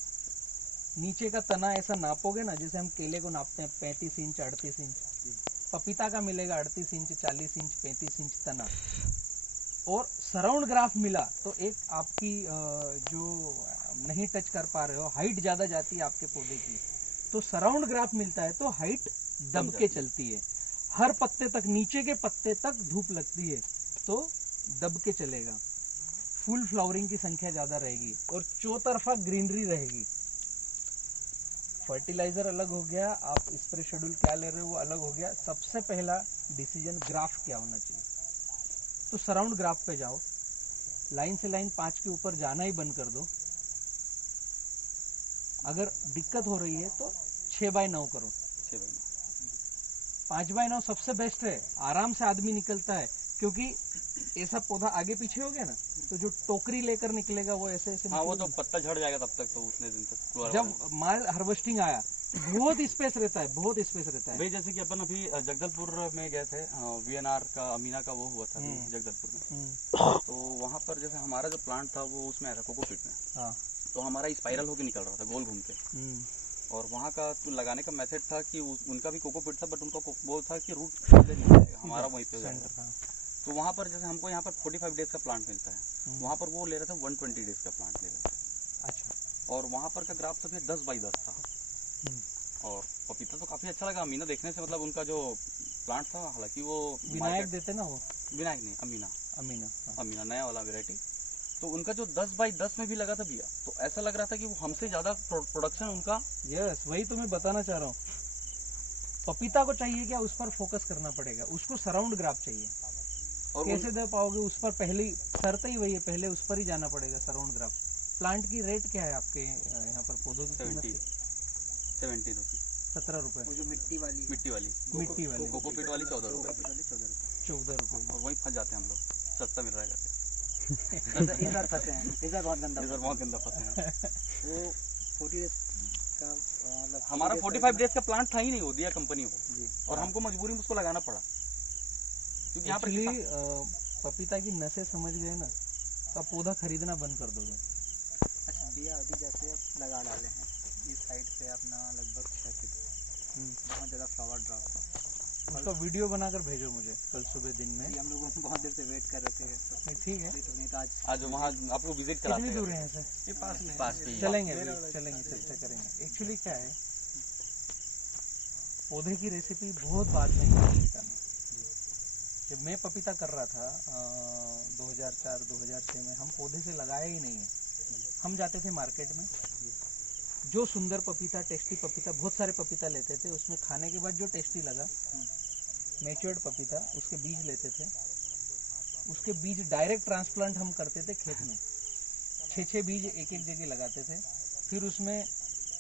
नीचे का तना ऐसा नापोगे ना, जैसे हम केले को नापते हैं 35 इंच 38 इंच, पपीता का मिलेगा 38 इंच 40 इंच 35 इंच तना। और सराउंड ग्राफ मिला तो एक आपकी जो नहीं टच कर पा रहे हो, हाइट ज़्यादा जाती है आपके पौधे की, तो सराउंड ग्राफ मिलता है तो हाइट दब के चलती है, हर पत्ते तक, नीचे के पत्ते तक धूप लगती है तो दब के चलेगा, फुल फ्लावरिंग की संख्या ज़्यादा रहेगी और चौतरफा ग्रीनरी रहेगी। फर्टिलाइजर अलग हो गया, आप स्प्रे शेड्यूल क्या ले रहे हो वो अलग हो गया। सबसे पहला डिसीजन ग्राफ क्या होना चाहिए, तो सराउंड ग्राफ पे जाओ, लाइन से लाइन 5 के ऊपर जाना ही बंद कर दो। अगर दिक्कत हो रही है तो 6x9 करो, 5x9 सबसे बेस्ट है, आराम से आदमी निकलता है, क्योंकि ऐसा पौधा आगे पीछे हो गया ना तो जो टोकरी लेकर निकलेगा वो ऐसे ऐसे हाँ वो तो निकलेगा। पत्ता झड़ जाएगा तब तक, तो उतने दिन तक जब माल हार्वेस्टिंग आया बहुत स्पेस रहता है, बहुत स्पेस रहता है। भाई जैसे कि अपन अभी जगदलपुर में गए थे, वीएनआर का अमीना का वो हुआ था अभी जगदलपुर में। तो वहाँ पर जैसे हमारा जो प्लांट था वो उसमें आया था कोकोपीट में। हाँ। तो हमारा स्पाइरल होके निकल रहा था गोल घूम के। और वहाँ का तो लगाने का मेथड था कि उनका भी कोकोपीट था, बट उनका वो था कि रूट सीधे नहीं जाएगा, हमारा वहीं पे हो जाएगा। तो वहाँ पर जैसे हमको यहाँ पर 45 डेज का प्लांट मिलता है, वहाँ पर वो ले रहे थे 120 डेज का प्लांट ले रहे थे। अच्छा। और वहाँ पर का ग्राफ तो फिर 10x10 था। और पपीता तो काफी अच्छा लगा अमीना देखने से, मतलब उनका जो प्लांट था, हालांकि वो विनायक देते ना वो, विनायक नहीं अमीना, अमीना। हाँ। अमीना नया वाला वेराइटी। तो उनका जो 10x10 में भी लगा था भैया, तो ऐसा लग रहा था कि वो हमसे ज्यादा प्रोडक्शन उनका। यस, वही तो मैं बताना चाह रहा हूँ। पपीता को चाहिए क्या, उस पर फोकस करना पड़ेगा, उसको सराउंड ग्राफ चाहिए। और कैसे दे पाओगे, उस पर पहले शर्त ही वही है, पहले उस पर ही जाना पड़ेगा, सराउंड ग्राफ। प्लांट की रेट क्या है आपके यहाँ पर, पौधों की कीमत 70 रुपये, 17 रुपए। वो जो मिट्टी वाली मिट्टी वाली कोकोपीट वाली 14 रुपये, 14 रुपये। और वहीं फंस जाते हैं हम लोग, सस्ता मिल रहा है करके। इस बार फंसे हैं, इस बार बहुत गंदा इस बार बहुत गंदा फंसे हैं। वो 40 डेज का मतलब हमारा 45 डेज का प्लांट था ही नहीं, वो दिया कंपनी को, जी। और हमको मजबूरी में उसको लगाना पड़ा, क्योंकि यहाँ पर एक्चुअली पपीता की नसें समझ गए ना तो आप पौधा खरीदना बंद कर दोगे। अच्छा भैया, अभी जैसे आप लगा डाले हैं इस साइड से अपना लगभग 6 फीट, बहुत ज़्यादा फ्लावर ड्रॉप है। उसका वीडियो बनाकर भेजो मुझे कल सुबह दिन में। ये हम लोग बहुत देर से वेट कर रहे थे, नहीं, ठीक है। तो नहीं तो आज वहाँ आपको विजिट कराते कितनी हैं। दूर है यहाँ से? ये पास में पास में ही है। चलेंगे अभी, चलेंगे, चर्चा करेंगे। एक्चुअली क्या है, पौधे की रेसिपी बहुत बाद में है पपीता में। जब मैं पपीता कर रहा था 2004-2006 में, हम पौधे से लगाया ही नहीं है। हम जाते थे मार्केट में, जो सुंदर पपीता, टेस्टी पपीता, बहुत सारे पपीता लेते थे, उसमें खाने के बाद जो टेस्टी लगा, मैच्योर्ड पपीता, उसके बीज लेते थे। उसके बीज डायरेक्ट ट्रांसप्लांट हम करते थे खेत में, 6 बीज एक एक जगह लगाते थे। फिर उसमें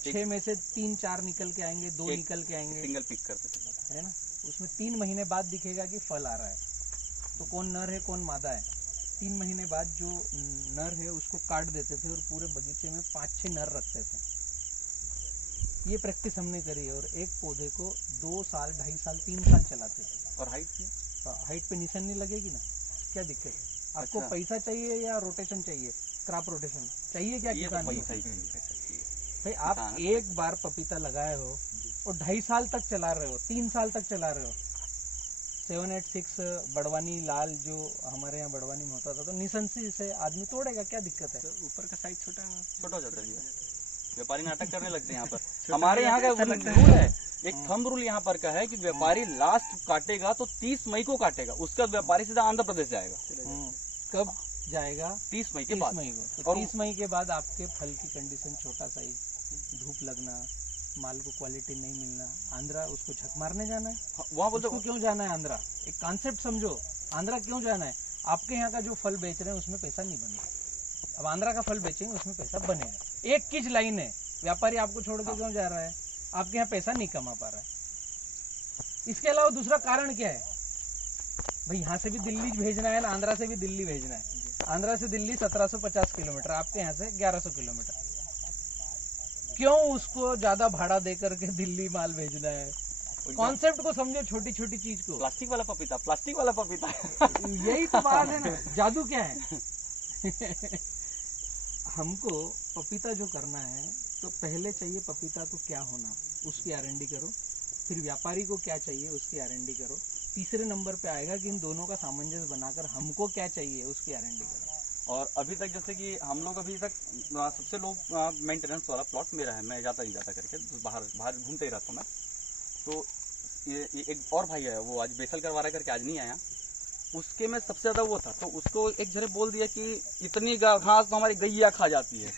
6 में से 3-4 निकल के आएंगे, 2 निकल के आएंगे, सिंगल पिक करते थे, है ना। उसमें 3 महीने बाद दिखेगा कि फल आ रहा है, तो कौन नर है कौन मादा है। 3 महीने बाद जो नर है उसको काट देते थे और पूरे बगीचे में 5-6 नर रखते थे। ये प्रैक्टिस हमने करी है, और एक पौधे को 2 साल, 2.5 साल, 3 साल चलाते थे। और हाइट की हाइट पे निशान नहीं लगेगी ना, क्या दिक्कत है आपको? अच्छा। पैसा चाहिए या रोटेशन चाहिए, क्रॉप रोटेशन चाहिए क्या ये तो किसान को? पैसा ही चाहिए। भाई आप एक बार पपीता लगाए हो और 2.5 साल तक चला रहे हो, 3 साल तक चला रहे हो। 786 बड़वानी लाल जो हमारे यहाँ बड़वानी में होता था, तो निसंसी से आदमी तोड़ेगा, क्या दिक्कत है? ऊपर का साइज छोटा हो जाता है, व्यापारी नाटक करने लगते हैं यहाँ पर। हमारे यहाँ का रूल है, एक थंब रूल यहाँ पर का है कि व्यापारी लास्ट काटेगा तो 30 मई को काटेगा, उसका व्यापारी सीधा आंध्र प्रदेश जाएगा। कब जाएगा? 30 मई के 30 बाद। मई को। तो और 30 मई के बाद आपके फल की कंडीशन छोटा साइज, धूप लगना, माल को क्वालिटी नहीं मिलना, आंध्रा उसको झक मारने जाना है। वहाँ बोलते उसको क्यों जाना है आंध्रा? एक कॉन्सेप्ट समझो, आंध्रा क्यों जाना है? आपके यहाँ का जो फल बेच रहे हैं उसमें पैसा नहीं बनेगा, अब आंध्रा का फल बेचेंगे उसमें पैसा बनेगा। एक किच लाइन है, व्यापारी आपको छोड़ के क्यों जा रहा है? आपके यहाँ पैसा नहीं कमा पा रहा है। इसके अलावा दूसरा कारण क्या है? भाई यहाँ से भी दिल्ली भेजना है ना, आंध्रा से भी दिल्ली भेजना है। आंध्रा से दिल्ली 1750 किलोमीटर, आपके यहाँ से 1100 किलोमीटर। क्यों उसको ज्यादा भाड़ा दे करके दिल्ली माल भेजना है? कॉन्सेप्ट को समझो, छोटी छोटी चीज को। प्लास्टिक वाला पपीता, प्लास्टिक वाला पपीता। यही तो बात है ना, जादू क्या है? हमको पपीता जो करना है, तो पहले चाहिए पपीता को क्या होना, उसकी R&D करो। फिर व्यापारी को क्या चाहिए, उसकी R&D करो। तीसरे नंबर पे आएगा कि इन दोनों का सामंजस्य बनाकर हमको क्या चाहिए, उसकी R&D करो। और अभी तक जैसे कि हम लोग अभी तक सबसे लो मेंटेनेंस वाला प्लॉट मेरा है, मैं जाता नहीं जाता करके बाहर घूमते ही रहता हूँ मैं। तो ये एक और भाई है, वो आज बेसल करवा रहा है करके आज नहीं आया, उसके में सबसे ज्यादा वो था, तो उसको एक जने बोल दिया कि इतनी घास तो हमारी गैया खा जाती है।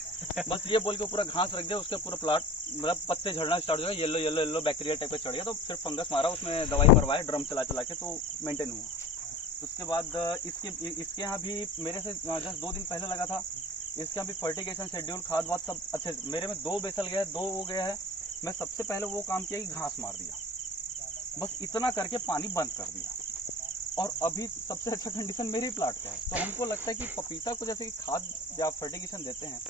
बस ये बोल के पूरा घास रख दिया, उसके पूरा प्लाट मतलब पत्ते झड़ना स्टार्ट हो गया, yellow yellow yellow bacteria type का चढ़ गया। तो फिर फंगस मारा, उसमें दवाई मरवाया ड्रम चला चला के, तो मेंटेन हुआ। उसके बाद इसके यहाँ भी मेरे से जस्ट 2 दिन पहले लगा था, इसके यहाँ भी फर्टिगेशन शेड्यूल, खाद वाद सब अच्छे। मेरे में 2 बेसल गया, 2 हो गया है। मैं सबसे पहले वो काम किया कि घास मार दिया, बस इतना करके पानी बंद कर दिया। और अभी सबसे अच्छा कंडीशन मेरे ही प्लाट का है। तो हमको लगता है कि पपीता को जैसे कि खाद या फर्टिगेशन देते हैं,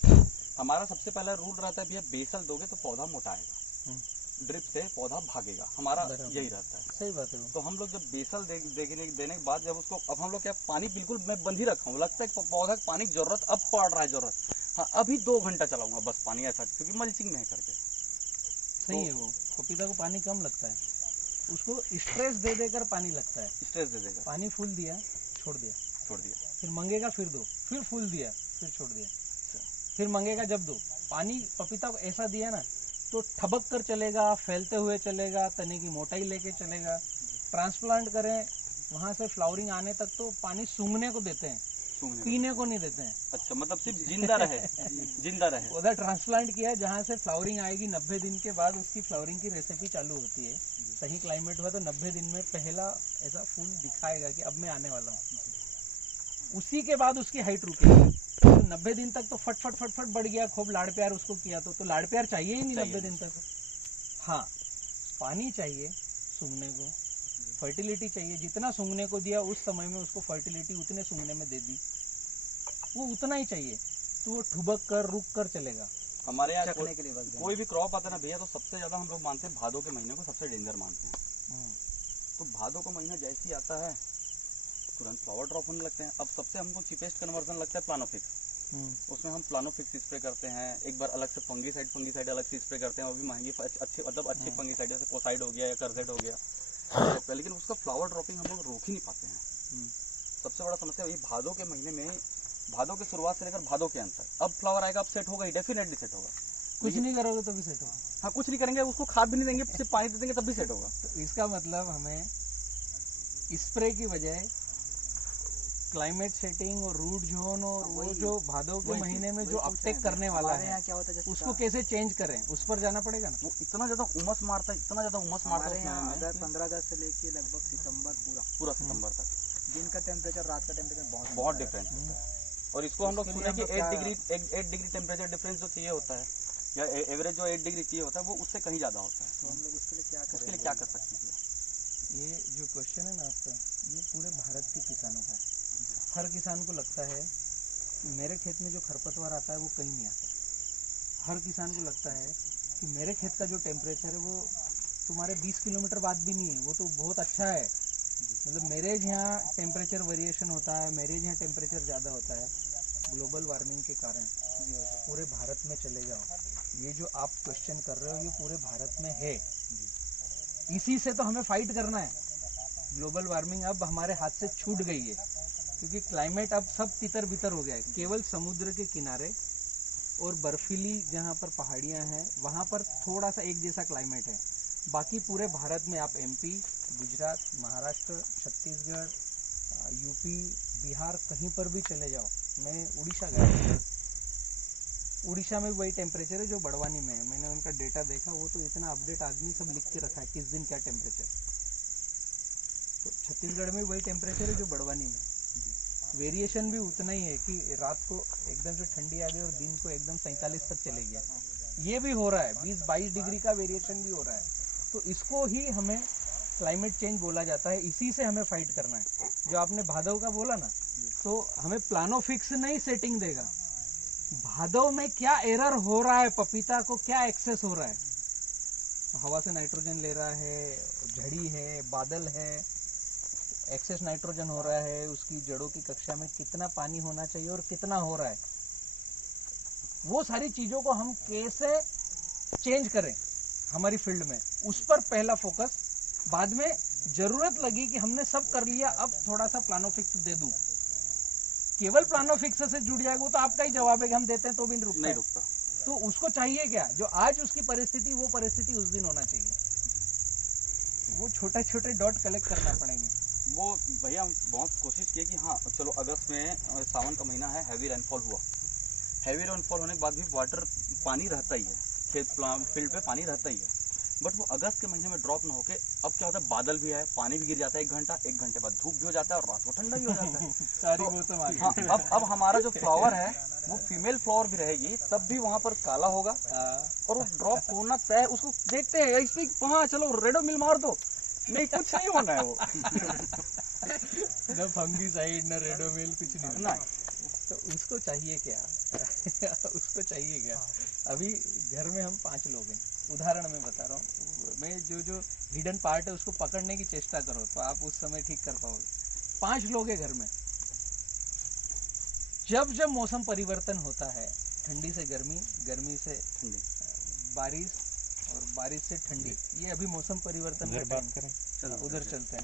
हमारा सबसे पहला रूल रहता है भैया बेसल दोगे तो पौधा मोटाएगा, ड्रिप से पौधा भागेगा, हमारा यही रहता है। सही बात है वो। तो हम लोग जब बेसल देने के बाद जब उसको, अब हम लोग क्या पानी बिल्कुल मैं बंद ही रखा हूँ, लगता है कि पौधा को पानी की जरूरत अब पड़ रहा है जरूरत, हाँ अभी 2 घंटा चलाऊंगा बस पानी ऐसा, क्योंकि मल्चिंग में है करके। सही है वो। पपीता को पानी कम लगता है, उसको स्ट्रेस दे देकर पानी लगता है। स्ट्रेस दे देगा, पानी फूल दिया, छोड़ दिया, छोड़ दिया, फिर मंगेगा फिर दो, फिर फूल दिया, फिर छोड़ दिया, फिर मंगेगा जब दो। पानी पपीता को ऐसा दिया ना तो ठबक कर चलेगा, फैलते हुए चलेगा, तने की मोटाई लेके चलेगा। ट्रांसप्लांट करें वहाँ से फ्लावरिंग आने तक तो पानी सूंघने को देते हैं, पीने को नहीं देते हैं। अच्छा, मतलब सिर्फ जिंदा रहे, जिंदा रहे। उधर ट्रांसप्लांट किया जहाँ से फ्लावरिंग आएगी, 90 दिन के बाद उसकी फ्लावरिंग की रेसिपी चालू होती है। सही क्लाइमेट हुआ तो 90 दिन में पहला ऐसा फूल दिखाएगा कि अब मैं आने वाला हूँ। उसी के बाद उसकी हाइट रुकेगी। तो 90 दिन तक तो फट फट फट फट बढ़ गया, खूब लाड़ प्यार उसको किया तो लाड़ प्यार चाहिए ही नहीं 90 दिन तक। हाँ, पानी चाहिए सूंघने को, फर्टिलिटी चाहिए, जितना सूंघने को दिया उस समय में उसको फर्टिलिटी उतने सूंघने में दे दी, वो उतना ही चाहिए, तो वो ठुबक कर रुक कर चलेगा। हमारे यहाँ चखने के लिए बस कोई भी क्रॉप आता है ना भैया, तो सबसे ज्यादा हम लोग मानते हैं भादों के महीने को सबसे डेंजर मानते हैं। तो भादों का महीना जैसे ही आता है तुरंत फ्लावर ड्रॉप होने लगते हैं। अब सबसे हमको चीपेस्ट कन्वर्जन लगता है प्लानोफिक्स। उसमें हम प्लानोफिक्स स्प्रे करते हैं, एक बार अलग से फंगीसाइड अलग से स्प्रे करते हैं, वो भी महंगी अच्छी, मतलब अच्छी फंगीसाइड जैसे कोसाइड हो गया या कर्जेट हो गया। लेकिन उसका फ्लावर ड्रॉपिंग हम लोग रोक ही नहीं पाते हैं। सबसे बड़ा समस्या वही भादों के महीने में, भादों की शुरुआत से लेकर भादों के अंत तक। अब फ्लावर आएगा, अब सेट होगा ही, डेफिनेटली सेट होगा। कुछ नहीं करोगे तो भी सेट होगा। हाँ, कुछ नहीं करेंगे, उसको खाद भी नहीं देंगे, सिर्फ पानी दे देंगे तब भी सेट होगा। तो इसका मतलब हमें स्प्रे की बजाय क्लाइमेट सेटिंग और रूट जोन और वो जो भादों के महीने में जो अपटेक करने वाला है क्या होता है उसको कैसे चेंज करें, उस पर जाना पड़ेगा ना। वो इतना ज्यादा उमस मारता है, इतना ज्यादा उमस मारता है अगर 15 अगस्त से लेके लगभग सितंबर पूरा सितंबर तक दिन का टेम्परेचर, रात का टेम्परेचर बहुत डिफरेंस होता है। और इसको हम लोग सुने कि 8 डिग्री टेम्परेचर डिफरेंस जो चाहिए होता है, या एवरेज जो 8 डिग्री चाहिए होता है, वो उससे कहीं ज्यादा होता है। तो हम लोग उसके लिए क्या कर सकते हैं? ये जो क्वेश्चन है ना आपका, ये पूरे भारत के किसानों का है। हर किसान को लगता है कि मेरे खेत में जो खरपतवार आता है वो कहीं नहीं आता। हर किसान को लगता है कि मेरे खेत का जो टेम्परेचर है वो तुम्हारे 20 किलोमीटर बाद भी नहीं है, वो तो बहुत अच्छा है। मतलब मेरे यहाँ टेम्परेचर वेरिएशन होता है, मेरे यहाँ टेम्परेचर ज़्यादा होता है ग्लोबल वार्मिंग के कारण। पूरे भारत में चले जाओ, ये जो आप क्वेश्चन कर रहे हो ये पूरे भारत में है। इसी से तो हमें फाइट करना है। ग्लोबल वार्मिंग अब हमारे हाथ से छूट गई है, क्योंकि क्लाइमेट अब सब तितर बितर हो गया है। केवल समुद्र के किनारे और बर्फीली जहाँ पर पहाड़ियाँ हैं वहाँ पर थोड़ा सा एक जैसा क्लाइमेट है। बाकी पूरे भारत में आप एमपी, गुजरात, महाराष्ट्र, छत्तीसगढ़, यूपी, बिहार कहीं पर भी चले जाओ। मैं उड़ीसा गया, उड़ीसा में वही टेम्परेचर है जो बड़वानी में है। मैंने उनका डेटा देखा, वो तो इतना अपडेट आदमी सब लिख के रखा है किस दिन क्या टेम्परेचर। तो छत्तीसगढ़ में वही टेम्परेचर है जो बड़वानी में। वेरिएशन भी उतना ही है कि रात को एकदम से ठंडी आ गई और दिन को एकदम 47 तक चले गया। ये भी हो रहा है, 20-22 डिग्री का वेरिएशन भी हो रहा है। तो इसको ही हमें क्लाइमेट चेंज बोला जाता है। इसी से हमें फाइट करना है। जो आपने भादव का बोला ना, तो हमें प्लानो फिक्स नहीं सेटिंग देगा। भादव में क्या एरर हो रहा है, पपीता को क्या एक्सेस हो रहा है, हवा से नाइट्रोजन ले रहा है, झड़ी है, बादल है, एक्सेस नाइट्रोजन हो रहा है, उसकी जड़ों की कक्षा में कितना पानी होना चाहिए और कितना हो रहा है, वो सारी चीजों को हम कैसे चेंज करें हमारी फील्ड में, उस पर पहला फोकस। बाद में जरूरत लगी कि हमने सब कर लिया, अब थोड़ा सा प्लानो फिक्स दे दूं। केवल प्लानो फिक्स से जुड़ जाएगा वो तो आपका ही जवाब है कि हम देते हैं तो भी नहीं रुकता। तो उसको चाहिए क्या, जो आज उसकी परिस्थिति वो परिस्थिति उस दिन होना चाहिए। वो छोटे छोटे डॉट कलेक्ट करना पड़ेंगे। वो भैया हम बहुत कोशिश किए कि हाँ चलो अगस्त में सावन का महीना है, हैवी रेनफॉल हुआ। हैवी रेनफॉल होने के बाद भी वाटर पानी रहता ही है, खेत फील्ड पे पानी रहता ही है। बट वो अगस्त के महीने में ड्रॉप ना होके अब क्या होता है, बादल भी है, पानी भी गिर जाता है, 1 घंटे बाद धूप भी हो जाता है और रात को ठंडा भी हो जाता है। सारी मौसम आ गई। हाँ, अब हमारा जो फ्लावर है वो फीमेल फ्लावर भी रहेगी, तब भी वहाँ पर काला होगा और वो ड्रॉप होना तय। उसको देखते हैं इसमें, हाँ चलो रेडो मिल मार दो, नहीं कुछ नहीं होना है वो। न फंगीसाइड न रेडोमिल कुछ नहीं ना तो उसको चाहिए क्या उसको चाहिए क्या? अभी घर में हम 5 लोग हैं, उदाहरण में बता रहा हूँ मैं, जो हिडन पार्ट है उसको पकड़ने की चेष्टा करो तो आप उस समय ठीक कर पाओगे। 5 लोग हैं घर में, जब जब मौसम परिवर्तन होता है, ठंडी से गर्मी, गर्मी से ठंडी, बारिश और बारिश से ठंडी, ये अभी मौसम परिवर्तन का टाइम, उधर चलते हैं।